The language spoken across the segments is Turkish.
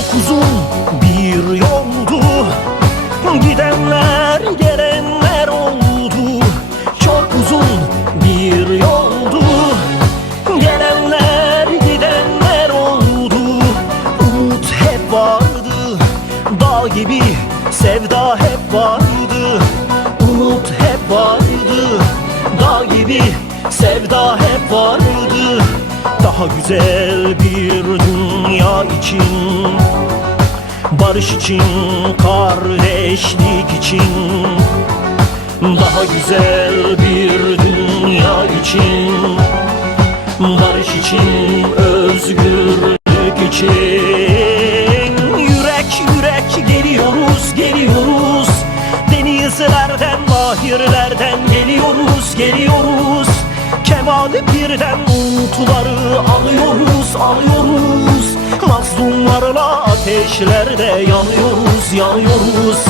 Çok uzun bir yoldu, gidenler gelenler oldu. Çok uzun bir yoldu, gelenler gidenler oldu. Umut hep vardı, dağ gibi sevda hep vardı. Umut hep vardı, dağ gibi sevda hep vardı. Daha güzel bir dünya için, barış için, kardeşlik için. Daha güzel bir dünya için, barış için, özgürlük için. Yürek yürek geliyoruz, geliyoruz. Denizlerden, nehirlerden geliyoruz, geliyoruz. Kemali birden umutları alıyoruz, alıyoruz. Mazlumlarla ateşlerde yanıyoruz, yanıyoruz.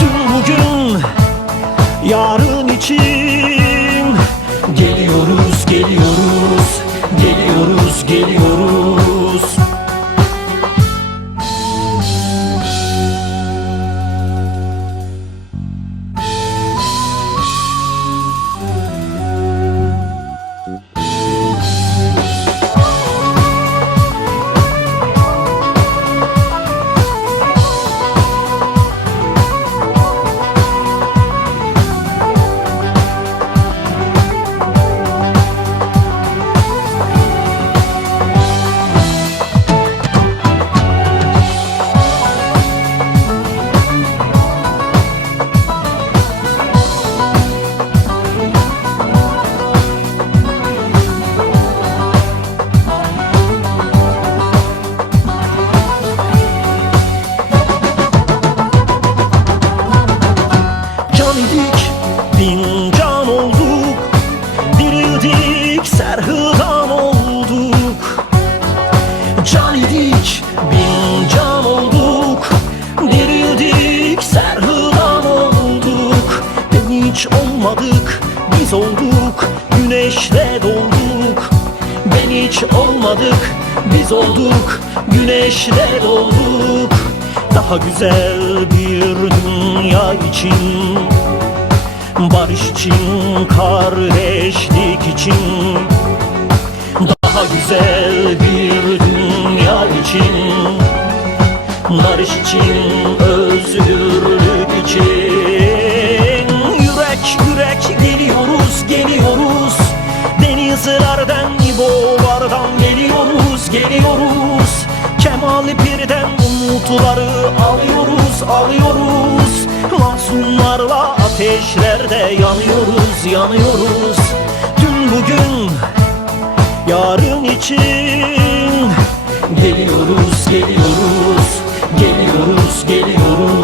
Dün bugün yarın için geliyoruz, geliyoruz, geliyoruz, geliyoruz. Bin can olduk, dirildik, serhıdan olduk. Can idik, bin can olduk, dirildik, serhıdan olduk. Ben hiç olmadık, biz olduk, güneşle dolduk. Ben hiç olmadık, biz olduk, güneşle dolduk. Daha güzel bir dünya için, barış için, kardeşlik için. Daha güzel bir dünya için, barış için, özgürlük için. Yürek yürek geliyoruz, geliyoruz. Denizlerden, İbolardan geliyoruz, geliyoruz. Kemali birden umutları alıyoruz, alıyoruz. Mazlumlarla ateşlerde yanıyoruz, yanıyoruz. Dün bugün yarın için geliyoruz, geliyoruz, geliyoruz, geliyoruz.